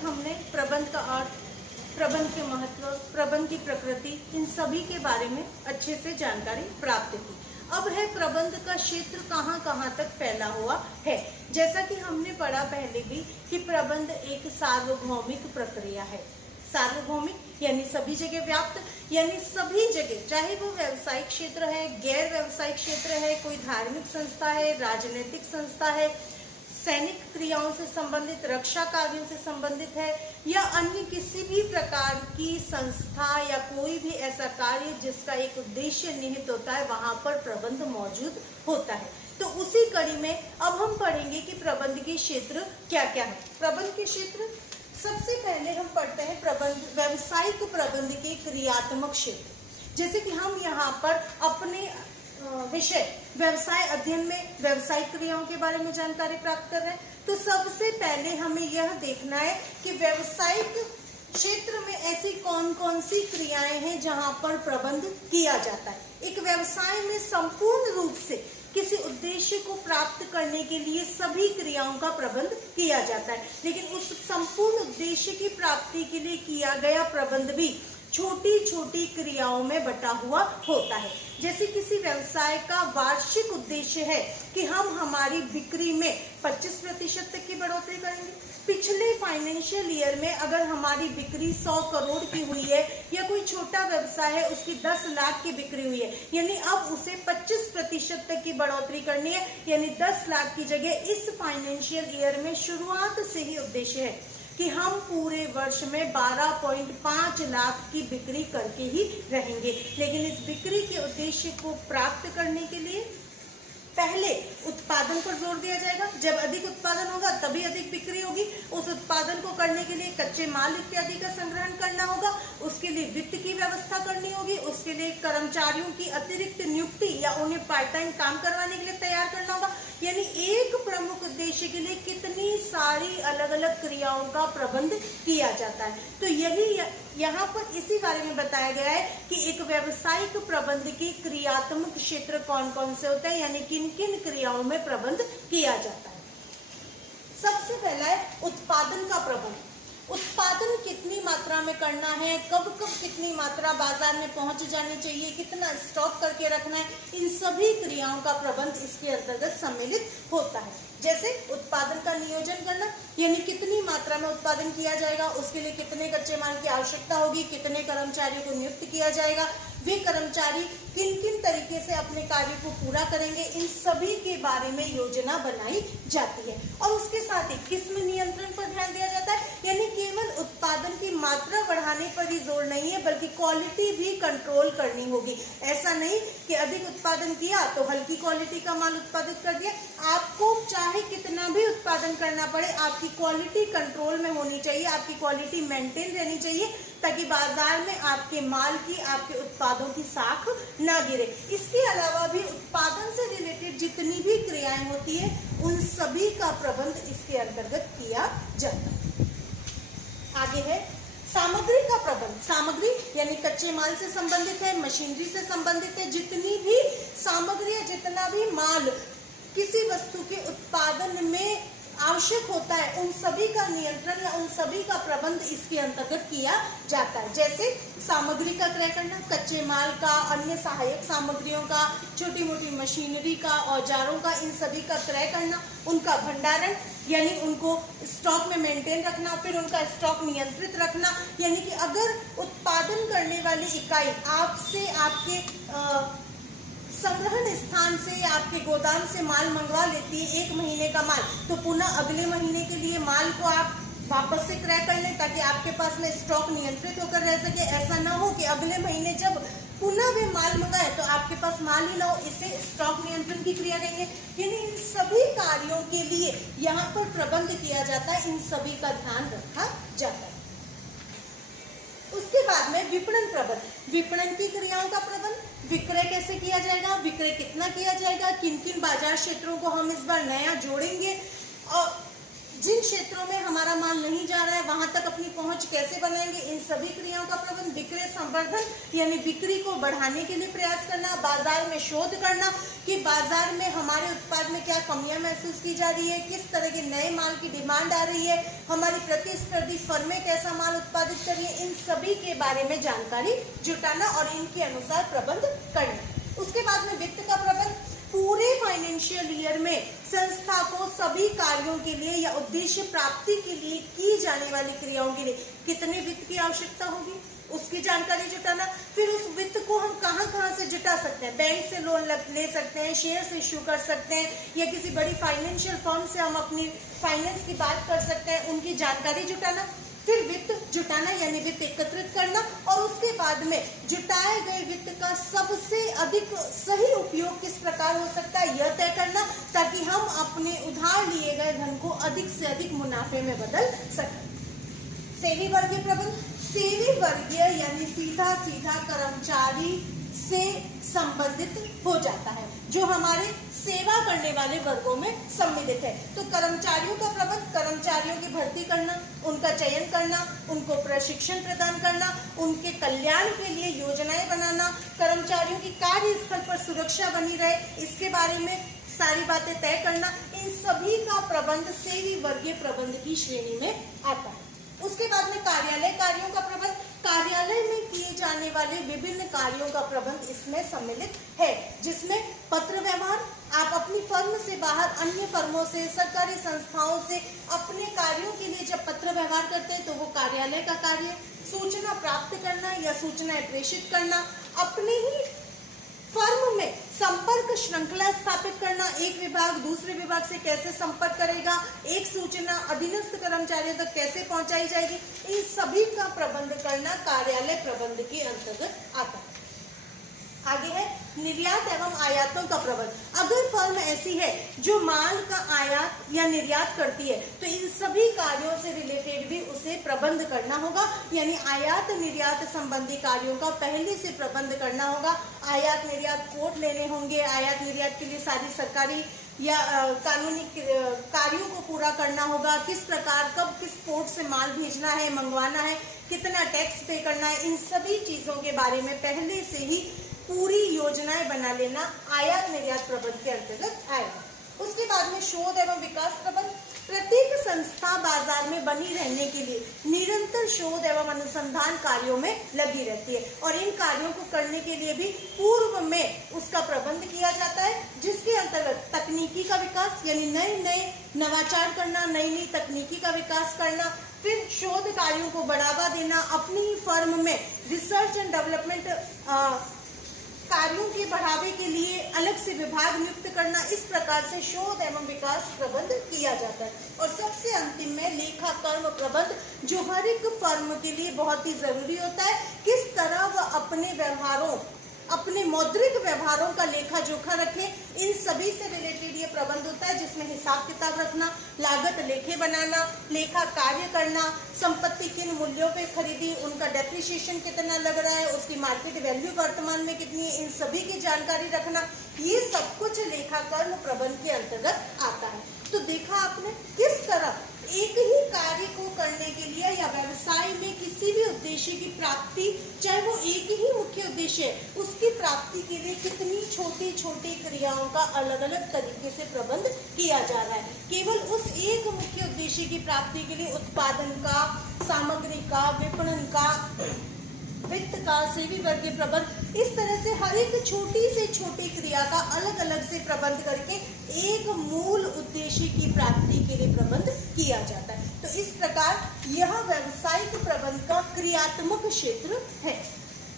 तक हमने प्रबंध का अर्थ, प्रबंध के महत्व, प्रबंध की प्रकृति, इन सभी के बारे में अच्छे से जानकारी प्राप्त की। अब है प्रबंध का क्षेत्र कहाँ कहाँ तक फैला हुआ है। जैसा कि हमने पढ़ा पहले भी कि प्रबंध एक सार्वभौमिक प्रक्रिया है। सार्वभौमिक यानी सभी जगह व्याप्त, यानी सभी जगह, चाहे वो व्यवसायिक क्षेत्र है, गैर व्यवसायिक क्षेत्र है, कोई धार्मिक संस्था है, राजनीतिक संस्था है, सैनिक क्रियाओं से संबंधित, रक्षा कार्यों से संबंधित है, या अन्य किसी भी प्रकार की संस्था या कोई भी ऐसा कार्य जिसका एक उद्देश्य निहित होता है, वहां पर प्रबंध मौजूद होता है। तो उसी कड़ी में अब हम पढ़ेंगे कि प्रबंध के क्षेत्र क्या क्या है। प्रबंध के क्षेत्र, सबसे पहले हम पढ़ते हैं प्रबंध, व्यवसायिक प्रबंध के क्रियात्मक क्षेत्र। जैसे कि हम यहाँ पर अपने विषय व्यवसाय अध्ययन में व्यवसायिक क्रियाओं के बारे में जानकारी प्राप्त कर रहे हैं, तो सबसे पहले हमें यह देखना है कि व्यवसायिक क्षेत्र में ऐसी कौन कौन सी क्रियाएं हैं जहां पर प्रबंध किया जाता है। एक व्यवसाय में संपूर्ण रूप से किसी उद्देश्य को प्राप्त करने के लिए सभी क्रियाओं का प्रबंध किया जाता है, लेकिन उस संपूर्ण उद्देश्य की प्राप्ति के लिए किया गया प्रबंध भी छोटी छोटी क्रियाओं में बटा हुआ होता है। जैसे किसी व्यवसाय का वार्षिक उद्देश्य है कि हम हमारी बिक्री में 25% तक की बढ़ोतरी करेंगे। पिछले फाइनेंशियल ईयर में अगर हमारी बिक्री 100 करोड़ की हुई है, या कोई छोटा व्यवसाय है उसकी 10 लाख की बिक्री हुई है, यानी अब उसे 25% तक की बढ़ोतरी करनी है, यानी 10 लाख की जगह इस फाइनेंशियल ईयर में शुरुआत से ही उद्देश्य है कि हम पूरे वर्ष में 12.5 लाख की बिक्री करके ही रहेंगे। लेकिन इस बिक्री के उद्देश्य को प्राप्त करने के लिए पहले उत्पादन पर जोर दिया जाएगा। जब अधिक उत्पादन होगा तभी अधिक बिक्री होगी। उस उत्पादन को करने के लिए कच्चे माल इत्यादि का संग्रहण करना होगा, उसके लिए वित्त की व्यवस्था करनी होगी, उसके लिए कर्मचारियों की अतिरिक्त नियुक्ति या उन्हें पार्ट टाइम काम करवाने के लिए तैयार करना होगा। यानी एक प्रमुख उद्देश्य के लिए कितनी सारी अलग अलग क्रियाओं का प्रबंध किया जाता है। तो यही यहाँ पर इसी बारे में बताया गया है कि एक व्यावसायिक प्रबंध के क्रियात्मक क्षेत्र कौन कौन से होते हैं, यानी किन किन क्रियाओं में प्रबंध किया जाता है। सबसे पहला है उत्पादन का प्रबंध। उत्पादन कितनी मात्रा में करना है, कब कब कितनी मात्रा बाजार में पहुंच जानी चाहिए, कितना स्टॉक करके रखना है, इन सभी क्रियाओं का प्रबंध इसके अंतर्गत सम्मिलित होता है। जैसे उत्पादन का नियोजन करना, यानी कितनी मात्रा में उत्पादन किया जाएगा, उसके लिए कितने कच्चे माल की आवश्यकता होगी, कितने कर्मचारियों को नियुक्त किया जाएगा, वे कर्मचारी किन किन तरीके से अपने कार्य को पूरा करेंगे, इन सभी के बारे में योजना बनाई जाती है। और उसके साथ ही किस्म नियंत्रण पर ध्यान दिया जाता है, यानी केवल उत्पादन की मात्रा बढ़ाने पर ही जोर नहीं है, बल्कि क्वालिटी भी कंट्रोल करनी होगी। ऐसा नहीं कि अधिक उत्पादन किया तो हल्की क्वालिटी का माल उत्पादित कर दिया। आपको चाहे कितना भी उत्पादन करना पड़े, आपकी क्वालिटी कंट्रोल में होनी चाहिए, आपकी क्वालिटी मेंटेन रहनी चाहिए, ताकि बाजार में आपके माल की, आपके उत्पादों की साख ना गिरे। इसके अलावा भी उत्पादन से रिलेटेड जितनी भी क्रियाएं होती है, उन सभी का प्रबंध इसके अंतर्गत किया जाता है। आगे है सामग्री का प्रबंध। सामग्री यानी कच्चे माल से संबंधित है, मशीनरी से संबंधित है, जितनी भी सामग्री, जितना भी माल किसी वस्तु के उत्पादन में आवश्यक होता है, उन सभी का नियंत्रण या उन सभी का प्रबंध इसके अंतर्गत किया जाता है। जैसे सामग्री का क्रय करना, कच्चे माल का, अन्य सहायक सामग्रियों का, छोटी मोटी मशीनरी का, औजारों का, इन सभी का क्रय करना, उनका भंडारण यानी उनको स्टॉक में मेंटेन रखना, फिर उनका स्टॉक नियंत्रित रखना। यानी कि अगर उत्पादन करने वाली इकाई आपसे, आपके संग्रहण स्थान से, आपके गोदाम से माल मंगवा लेती है 1 महीने का माल, तो पुनः अगले महीने के लिए माल को आप वापस से क्रय कर लें, ताकि आपके पास में स्टॉक नियंत्रित होकर रह सके। ऐसा ना हो कि अगले महीने जब पुनः वे माल मंगाए तो आपके पास माल ही ना हो, इसे स्टॉक नियंत्रण की क्रिया कहेंगे। यानी इन सभी कार्यों के लिए यहाँ पर प्रबंध किया जाता है, इन सभी का ध्यान रखा जाता है। उसके बाद में विपणन प्रबंध, विपणन की क्रियाओं का प्रबंध, विक्रय कैसे किया जाएगा, विक्रय कितना किया जाएगा, किन किन बाजार क्षेत्रों को हम इस बार नया जोड़ेंगे, और जिन क्षेत्रों में हमारा माल नहीं जा रहा है वहां तक अपनी पहुंच कैसे बनाएंगे, इन सभी क्रियाओं का प्रबंध। विक्रय संवर्धन यानी बिक्री को बढ़ाने के लिए प्रयास करना। बाजार में शोध करना कि बाजार में हमारे उत्पाद में क्या कमियां महसूस की जा रही है, किस तरह के नए माल की डिमांड आ रही है, हमारी प्रतिस्पर्धी फर्में कैसा माल उत्पादित कर रही है, इन सभी के बारे में जानकारी जुटाना और इनके अनुसार प्रबंध करना। उसके बाद में वित्त का प्रबंध। पूरे फाइनेंशियल ईयर में संस्था को सभी कार्यों के लिए या उद्देश्य प्राप्ति के लिए की जाने वाली क्रियाओं के लिए कितने वित्त की आवश्यकता होगी, उसकी जानकारी जुटाना। फिर उस वित्त को हम कहां कहां से जुटा सकते हैं, बैंक से लोन ले सकते हैं, शेयर्स इश्यू कर सकते हैं, या किसी बड़ी फाइनेंशियल फर्म से हम अपनी फाइनेंस की बात कर सकते हैं, उनकी जानकारी जुटाना। फिर वित्त जुटाना यानी वित्त एकत्रित करना, और उसके बाद में जुटाए गए वित्त का सबसे अधिक सही उपयोग किस प्रकार हो सकता है यह तय करना, ताकि हम अपने उधार लिए गए धन को अधिक से अधिक मुनाफे में बदल सकें। सेवी वर्गीय प्रबंध। सेवी वर्गीय यानी सीधा सीधा कर्मचारी से संबंधित हो जाता है, जो हमारे सेवा करने वाले वर्गों में सम्मिलित है। तो कर्मचारियों का प्रबंध, कर्मचारियों की भर्ती करना, उनका चयन करना, उनको प्रशिक्षण प्रदान करना, उनके कल्याण के लिए योजनाएं बनाना, कर्मचारियों की कार्यस्थल पर सुरक्षा बनी रहे, इसके बारे में सारी बातें तय करना, इन सभी का प्रबंध सेवी वर्गीय प्रबंध की श्रेणी में आता है। उसके बाद में कार्यालय कार्यों का प्रबंध। कार्यालय में किए जाने वाले विभिन्न कार्यों का प्रबंध इसमें सम्मिलित है, जिसमें पत्र व्यवहार, आप अपनी फर्म से बाहर अन्य फर्मों से, सरकारी संस्थाओं से अपने कार्यों के लिए जब पत्र व्यवहार करते हैं तो वो कार्यालय का कार्य। सूचना प्राप्त करना या सूचनाएं प्रेषित करना, अपने ही फर्म में संपर्क श्रृंखला स्थापित करना, एक विभाग दूसरे विभाग से कैसे संपर्क करेगा, एक सूचना अधीनस्थ कर्मचारियों तक कैसे पहुंचाई जाएगी, इन सभी का प्रबंध करना कार्यालय प्रबंध के अंतर्गत आता है। आगे है निर्यात एवं आयातों का प्रबंध। अगर फर्म ऐसी है जो माल का आयात या निर्यात करती है तो इन सभी कार्यों से रिलेटेड भी उसे प्रबंध करना होगा, यानी आयात निर्यात संबंधी कार्यों का पहले से प्रबंध करना होगा। आयात निर्यात कोड लेने होंगे, आयात निर्यात के लिए सारी सरकारी या कानूनी कार्यों को पूरा करना होगा, किस प्रकार कब किस पोर्ट से माल भेजना है, मंगवाना है, कितना टैक्स पे करना है, इन सभी चीजों के बारे में पहले से ही पूरी योजनाएं बना लेना आयात निर्यात प्रबंध के अंतर्गत आएगा। उसके बाद में शोध एवं विकास प्रबंध। प्रत्येक संस्था बाजार में बनी रहने के लिए निरंतर शोध एवं अनुसंधान कार्यों में लगी रहती है, और इन कार्यों को करने के लिए भी पूर्व में उसका प्रबंध किया जाता है, जिसके अंतर्गत तकनीकी का विकास यानी नए नए नवाचार करना, नई नई तकनीकी का विकास करना, फिर शोध कार्यों को बढ़ावा देना, अपनी फर्म में रिसर्च एंड डेवलपमेंट कार्यों के बढ़ावे के लिए अलग से विभाग नियुक्त करना, इस प्रकार से शोध एवं विकास प्रबंध किया जाता है। और सबसे अंतिम में लेखा कर्म प्रबंध, जो हर एक फर्म के लिए बहुत ही जरूरी होता है। किस तरह वह अपने व्यवहारों, अपने मौद्रिक व्यवहारों का लेखा जोखा रखे, इन सभी से रिलेटेड ये प्रबंध होता है, जिसमें हिसाब किताब रखना, लागत लेखे बनाना, लेखा कार्य करना, संपत्ति किन मूल्यों पे खरीदी, उनका डेप्रिसिएशन कितना लग रहा है, उसकी मार्केट वैल्यू वर्तमान में कितनी है, इन सभी की जानकारी रखना, ये सब कुछ लेखा कर्म प्रबंध के अंतर्गत आता है। तो देखा आपने किस तरह एक ही कार्य को करने के लिए या व्यवसाय में किसी भी उद्देश्य की प्राप्ति, चाहे वो एक ही मुख्य उद्देश्य है, उसकी प्राप्ति के लिए कितनी छोटी छोटी क्रियाओं का अलग अलग तरीके से प्रबंध किया जा रहा है। केवल उस एक मुख्य उद्देश्य की प्राप्ति के लिए उत्पादन का, सामग्री का, विपणन का, वित्त का, सेवी वर्गीय प्रबंध, इस तरह से हर एक छोटी से छोटी क्रिया का अलग अलग से प्रबंध करके एक मूल उद्देश्य की प्राप्ति के लिए प्रबंध किया जाता है। तो इस प्रकार यह व्यावसायिक प्रबंध का क्रियात्मक क्षेत्र है।